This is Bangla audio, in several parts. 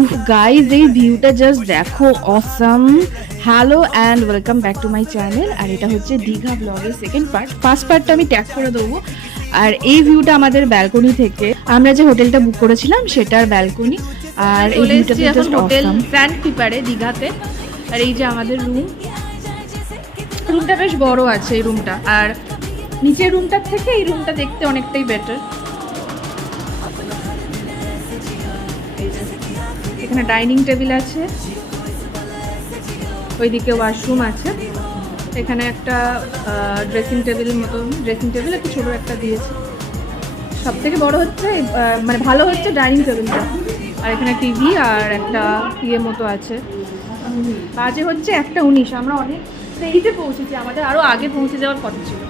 উফ গাইজ, এই ভিউটা জাস্ট দেখো, awesome. Hello and welcome back to my channel. আর এটা হচ্ছে দীঘা ব্লগের সেকেন্ড পার্ট। ফার্স্ট পার্টটা আমি ট্যাগ করে দেবো। আর এই ভিউটা আমাদের ব্যালকনি থেকে, আমরা যে হোটেলটা বুক করেছিলাম সেটার ব্যালকনি। আর এই ভিউটা জাস্ট অসাম। স্যান্ড পিপারে দীঘাতে। আর এই যে আমাদের রুমটা বেশ বড় আছে এই রুমটা। আর নিচের রুমটার থেকে এই রুমটা দেখতে অনেকটাই বেটার। এখানে ডাইনিং টেবিল আছে, ওইদিকে ওয়াশরুম আছে, এখানে একটা ড্রেসিং টেবিল একটু ছোটো একটা দিয়েছে। সব থেকে বড় হচ্ছে মানে ভালো হচ্ছে ডাইনিং টেবিলটা। আর এখানে টিভি আর একটা মতো আছে। বাজে হচ্ছে 1:19। আমরা অনেক দেরিতে পৌঁছেছি, আমাদের আরও আগে পৌঁছে যাওয়ার কথা ছিল।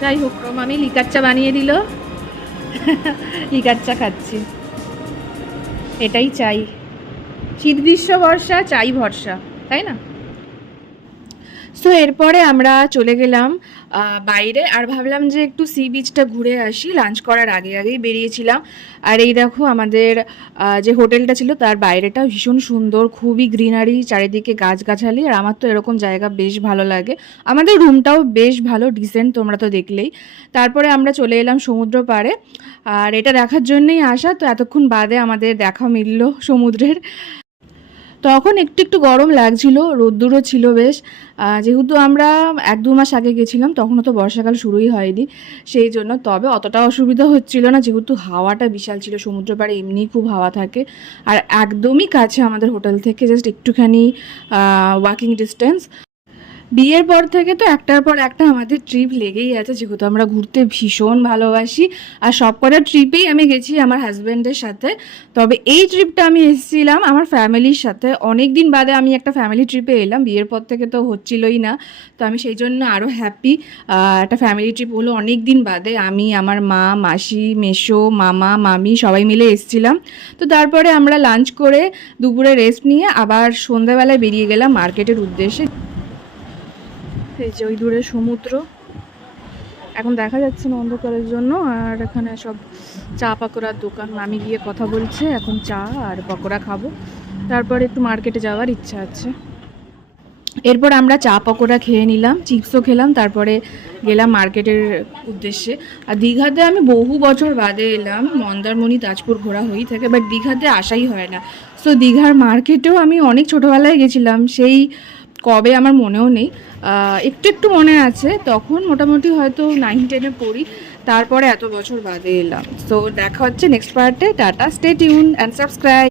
যাই হোক, আমি লিকার চা বানিয়ে দিল। লিকার চা খাচ্ছি, এটাই চাই। শীত গ্রীষ্ম বর্ষা চাই ভরসা, তাই না? সো এরপরে আমরা চলে গেলাম বাইরে। আর ভাবলাম যে একটু সি বিচটা ঘুরে আসি, লাঞ্চ করার আগেই বেরিয়েছিলাম। আর এই দেখো, আমাদের যে হোটেলটা ছিল তার বাইরেটা ভীষণ সুন্দর, খুবই গ্রিনারি, চারিদিকে গাছগাছালি। আর আমার তো এরকম জায়গা বেশ ভালো লাগে। আমাদের রুমটাও বেশ ভালো, ডিসেন্ট, তোমরা তো দেখলেই। তারপরে আমরা চলে এলাম সমুদ্র পাড়ে। আর এটা দেখার জন্যই আসা। তো এতক্ষণ বাদে আমাদের দেখা মিলল সমুদ্রের। তখন একটু গরম লাগছিল, রোদ্দুরও ছিল বেশ। যেহেতু আমরা 1-2 মাস আগে গেছিলাম, তখনও তো বর্ষাকাল শুরুই হয়নি, সেই জন্য। তবে অতটা অসুবিধা হচ্ছিল না, যেহেতু হাওয়াটা বিশাল ছিল। সমুদ্র পাড়ে এমনিই খুব হাওয়া থাকে। আর একদমই কাছে আমাদের হোটেল থেকে, জাস্ট একটুখানি ওয়াকিং ডিস্টেন্স। বিয়ের পর থেকে তো একটার পর একটা আমাদের ট্রিপ লেগেই আছে, যেহেতু আমরা ঘুরতে ভীষণ ভালোবাসি। আর সব কটা ট্রিপেই আমি গেছি আমার হাজব্যান্ডের সাথে। তবে এই ট্রিপটা আমি এসেছিলাম আমার ফ্যামিলির সাথে। অনেক দিন বাদে আমি একটা ফ্যামিলি ট্রিপে এলাম, বিয়ের পর থেকে তো হচ্ছিলই না। তো আমি সেই জন্য আরও হ্যাপি। একটা ফ্যামিলি ট্রিপ হলো অনেক দিন বাদে। আমি, আমার মা, মাসি, মেসো, মামা, মামি সবাই মিলে এসেছিলাম। তো তারপরে আমরা লাঞ্চ করে দুপুরে রেস্ট নিয়ে আবার সন্ধ্যাবেলায় বেরিয়ে গেলাম মার্কেটের উদ্দেশ্যে। এই যে ওই দূরে সমুদ্র, এখন দেখা যাচ্ছে না অন্ধকারের জন্য। আর এখানে সব চা পাকোড়ার দোকান, আমি গিয়ে কথা বলছে, এখন চা আর পকোড়া খাবো। তারপরে একটু মার্কেটে যাওয়ার ইচ্ছা আছে। এরপর আমরা চা পকোড়া খেয়ে নিলাম, চিপসও খেলাম, তারপরে গেলাম মার্কেটের উদ্দেশ্যে। আর দীঘাতে আমি বহু বছর বাদে এলাম। মন্দারমণি, তাজপুর ঘোরা হয়েই থাকে, বাট দীঘাতে আসাই হয় না। সো দীঘার মার্কেটেও আমি অনেক ছোটোবেলায় গেছিলাম, সেই কবে আমার মনেও নেই। একটু মনে আছে, তখন মোটামুটি হয়তো 9-10-এ পড়ি। তারপরে এত বছর বাদে এলাম। সো দেখা হচ্ছে নেক্সট পার্টে। Tata, stay tune and subscribe.